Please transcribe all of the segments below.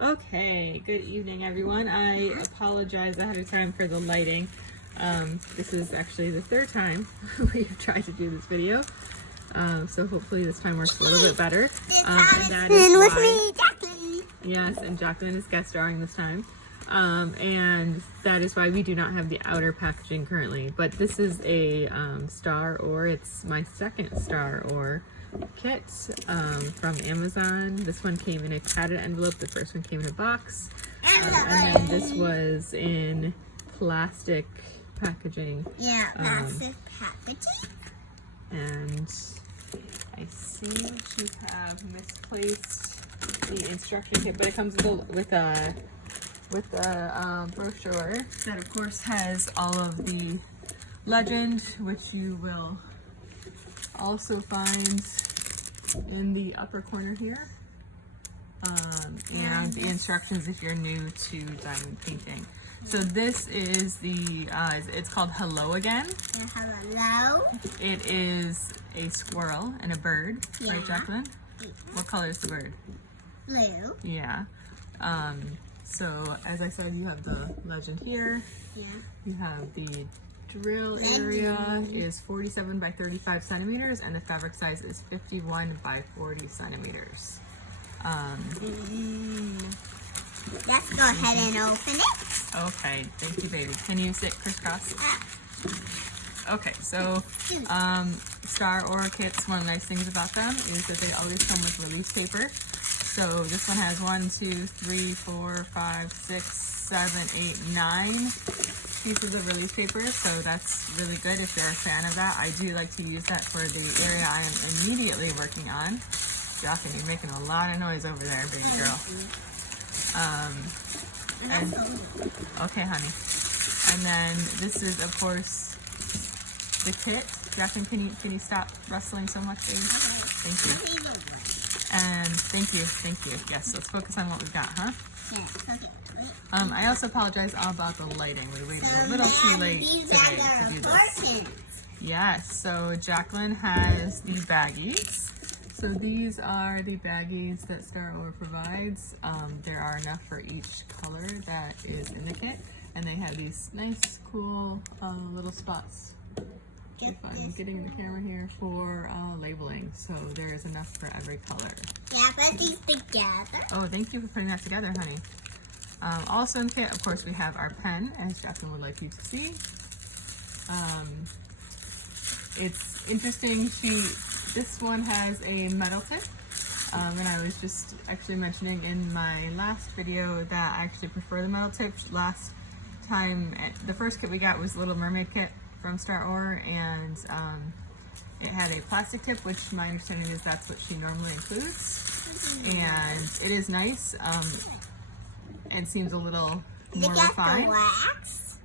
Okay, good evening everyone. I apologize ahead of time for the lighting. This is actually the third time we've tried to do this video. So hopefully this time works a little bit better. And that is with why, me, Jacqueline. yes, and Jacqueline is guest starring this time. And that is why we do not have the outer packaging currently. But this is a Staroar. It's my second Staroar kit from Amazon. This one came in a padded envelope. The first one came in a box. And then this was in plastic packaging. Yeah, plastic packaging. And I see that you have misplaced the instruction kit, but it comes with a brochure that of course has all of the legend, which you will also find in the upper corner here, and the instructions if you're new to diamond painting. So this is the, it's called Hello Again. Hello. It is a squirrel and a bird, right, Jacqueline? What color is the bird? Blue. Yeah. So as I said, you have the legend here. Yeah. You have the drill area is 47 by 35 centimeters, and the fabric size is 51 by 40 centimeters. Let's go ahead and open it. Okay, thank you, baby. Can you sit crisscross? Okay, so Staroar kits, one of the nice things about them is that they always come with release paper. So this one has 1, 2, 3, 4, 5, 6, 7, 8, 9 pieces of release paper. So that's really good if you're a fan of that. I do like to use that for the area I am immediately working on. Jacqueline, you're making a lot of noise over there, baby girl. Okay, honey. And then this is, of course, the kit. Jacqueline, can you stop rustling so much, baby? Thank you. And thank you. Yes, let's focus on what we've got, huh? Yeah, okay. I also apologize all about the lighting. We waited a little too late today to do this. Yes, so Jacqueline has the baggies. So these are the baggies that Staroar provides. There are enough for each color that is in the kit. And they have these nice, cool little spots. If I'm getting in the camera here for labeling, so there is enough for every color. Yeah, put these together. Oh, thank you for putting that together, honey. Also in the kit, of course, we have our pen, as Jacqueline would like you to see. It's interesting, this one has a metal tip, and I was just actually mentioning in my last video that I actually prefer the metal tip. Last time, the first kit we got was Little Mermaid kit from Staroar, and it had a plastic tip, which my understanding is that's what she normally includes, and it is nice, and seems a little more refined.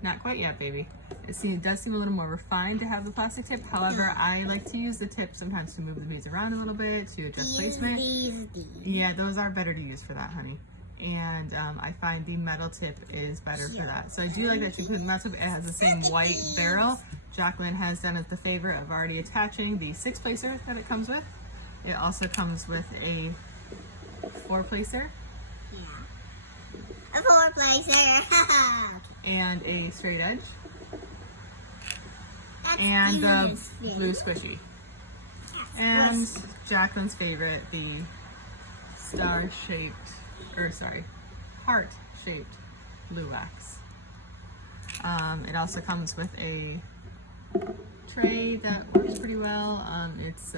Not quite yet, baby. It does seem a little more refined to have the plastic tip. However, I like to use the tip sometimes to move the beads around a little bit, to adjust placement. Yeah, those are better to use for that, honey. And I find the metal tip is better for that. So I do like that you put the metal tip. It has the same white barrel. Jacqueline has done us the favor of already attaching the 6-placer that it comes with. It also comes with a 4-placer. A 4-placer. And a straight edge. And the blue squishy. And Jacqueline's favorite, the heart-shaped blue wax. It also comes with a tray that works pretty well. It's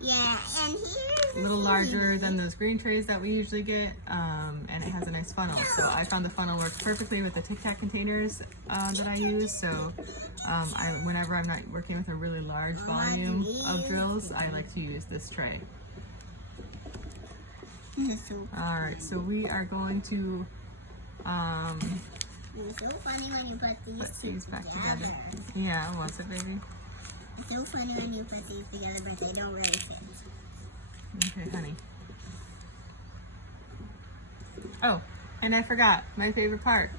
yeah, and here's a little larger than those green trays that we usually get, and it has a nice funnel. So I found the funnel works perfectly with the Tic Tac containers that I use. So whenever I'm not working with a really large volume of drills, I like to use this tray. Alright, so we are going to it's so funny when you put these back together. Yeah, what's it, baby? It's so funny when you put these together, but they don't really fit. Okay, honey. Oh, and I forgot my favorite part,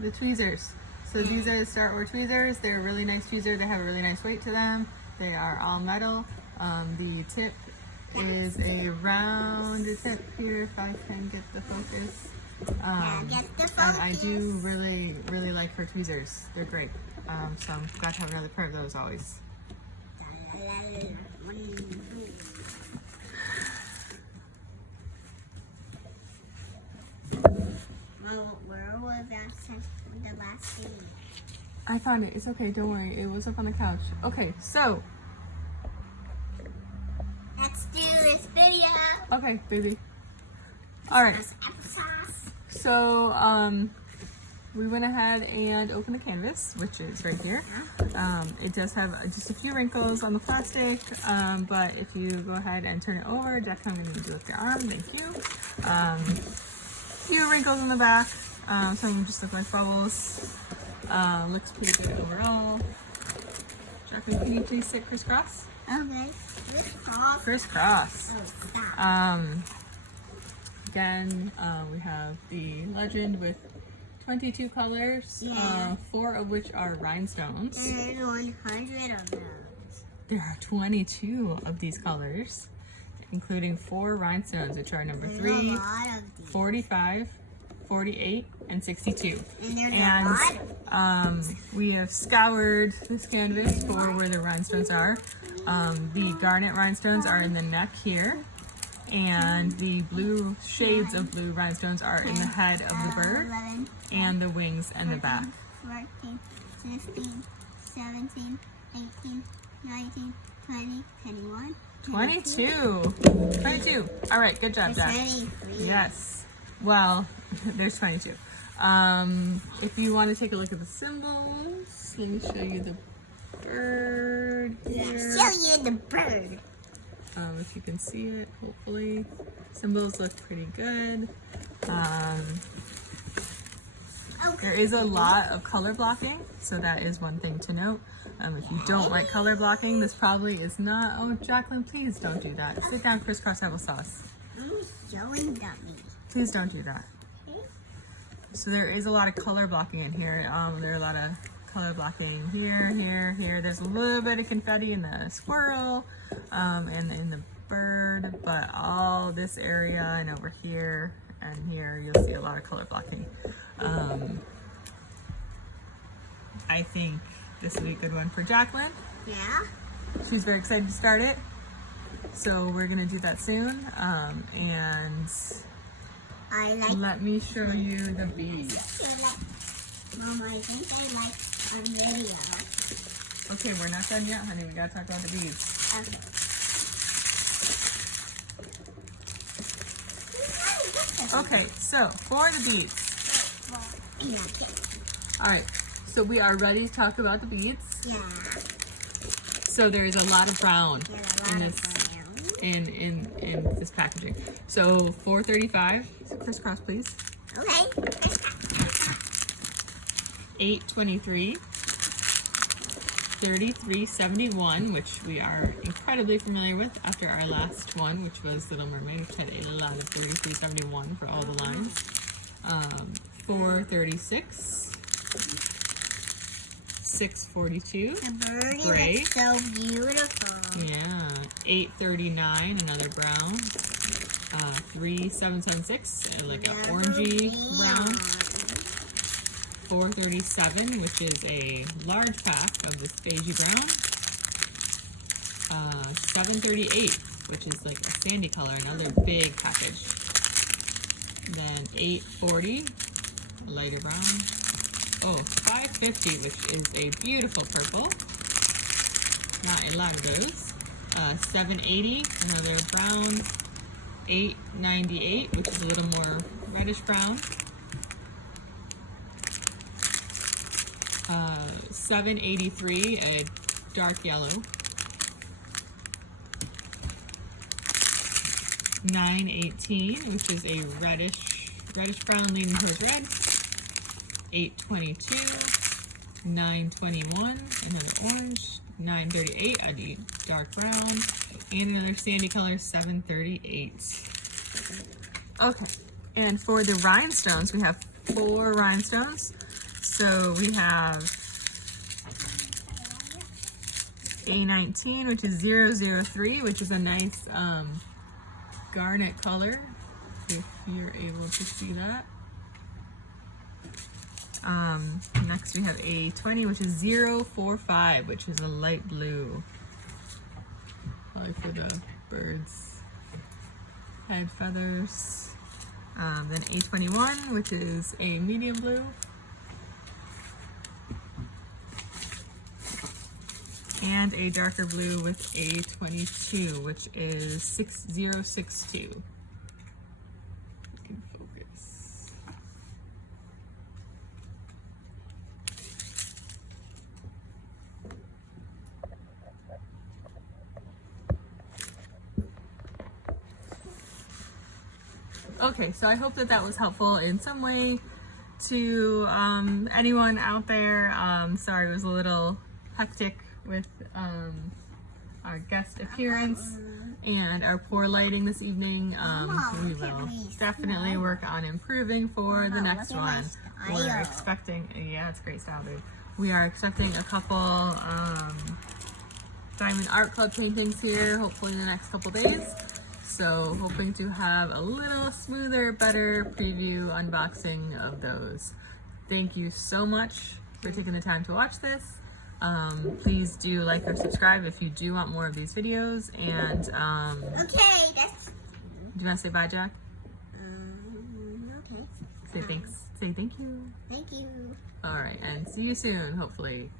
the tweezers. So these are the Staroar tweezers. They're a really nice tweezer. They have a really nice weight to them. They are all metal. The tip is a rounder tip here, if I can get the focus. Get the And I focus. do really like her tweezers. They're great. So I'm glad to have another pair of those always. Well, where was that since the last game? I found it. It's okay. Don't worry. It was up on the couch. Okay, so. Let's do this video. Okay, baby. All right. This applesauce. So, we went ahead and opened the canvas, which is right here. It does have just a few wrinkles on the plastic, but if you go ahead and turn it over, Jack, I'm going to need you to lift your arm. Thank you. Few wrinkles in the back. Some of them just look like bubbles. Looks pretty good overall. Jacqueline, can you please sit crisscross? Okay. Crisscross. Crisscross. Oh, stop. Again, we have the legend with 22 colors, Yeah. 4 of which are rhinestones. There's 100 of those. There are 22 of these colors, including 4 rhinestones, which are number There's 3, a lot of these. 45, 48, and 62. And there's a lot. We have scoured this canvas for where the rhinestones are. The garnet rhinestones are in the neck here, and the blue shades of blue rhinestones are in the head of the bird 11, and the wings and the back. 14, 15, 17, 18, 19, 20, 21, 22. 22. All right, good job, Jack. 23. Yes. Well, there's 22. If you want to take a look at the symbols, let me show you the bird here. Show you the bird. If you can see it, hopefully. Symbols look pretty good. There is a lot of color blocking, so that is one thing to note. If you don't like color blocking, this probably is not. Oh, Jacqueline, please don't do that. Sit down, crisscross applesauce. I'm showing dummy. Please don't do that. So there is a lot of color blocking in here. There are a lot of color blocking here, here, here. There's a little bit of confetti in the squirrel and in the bird, but all this area and over here and here, you'll see a lot of color blocking. I think this will be a good one for Jacqueline. Yeah? She's very excited to start it. So we're gonna do that soon. And I like let me show you the beads. Mom, I think I like our video. Okay, we're not done yet, honey. We gotta talk about the beads. Okay, so for the beads. All right, so we are ready to talk about the beads. Yeah. So there is a lot of brown There's a in lot this of brown. in this packaging. So 435. So crisscross, please. Okay. 823. 3371, which we are incredibly familiar with after our last one, which was Little Mermaid, which had a lot of 3371 for all the lines. 436. 642. The birdie Gray. looks so beautiful. Yeah. 839, another brown. 3776, like an orangey brown. 437, which is a large pack of this beigey brown. 738, which is like a sandy color, another big package. Then 840, lighter brown. Oh, 550, which is a beautiful purple. Not a lot of those. 780, another brown. 898, which is a little more reddish brown. 783, a dark yellow. 918, which is a reddish brown leaning towards red. 822, 921, another orange. 938, a dark brown, and another sandy color, 738. Okay, and for the rhinestones, we have 4 rhinestones. So we have A19, which is 003, which is a nice garnet color, if you're able to see that. Next we have A20, which is 045, which is a light blue. Probably for the birds' head feathers. Then A21, which is a medium blue. And a darker blue with A22, which is 6062. You can focus. Okay, so I hope that that was helpful in some way to anyone out there. Sorry, it was a little hectic with our guest appearance and our poor lighting this evening. We will definitely work on improving for the next one. We're expecting, yeah, it's great style, dude. We are expecting a couple Diamond Art Club paintings here, hopefully in the next couple days. So hoping to have a little smoother, better preview unboxing of those. Thank you so much for taking the time to watch this. Please do like or subscribe if you do want more of these videos. And okay, that's. Do you want to say bye, Jack? Okay. Say thanks. Say thank you. Thank you. All right, and see you soon, hopefully.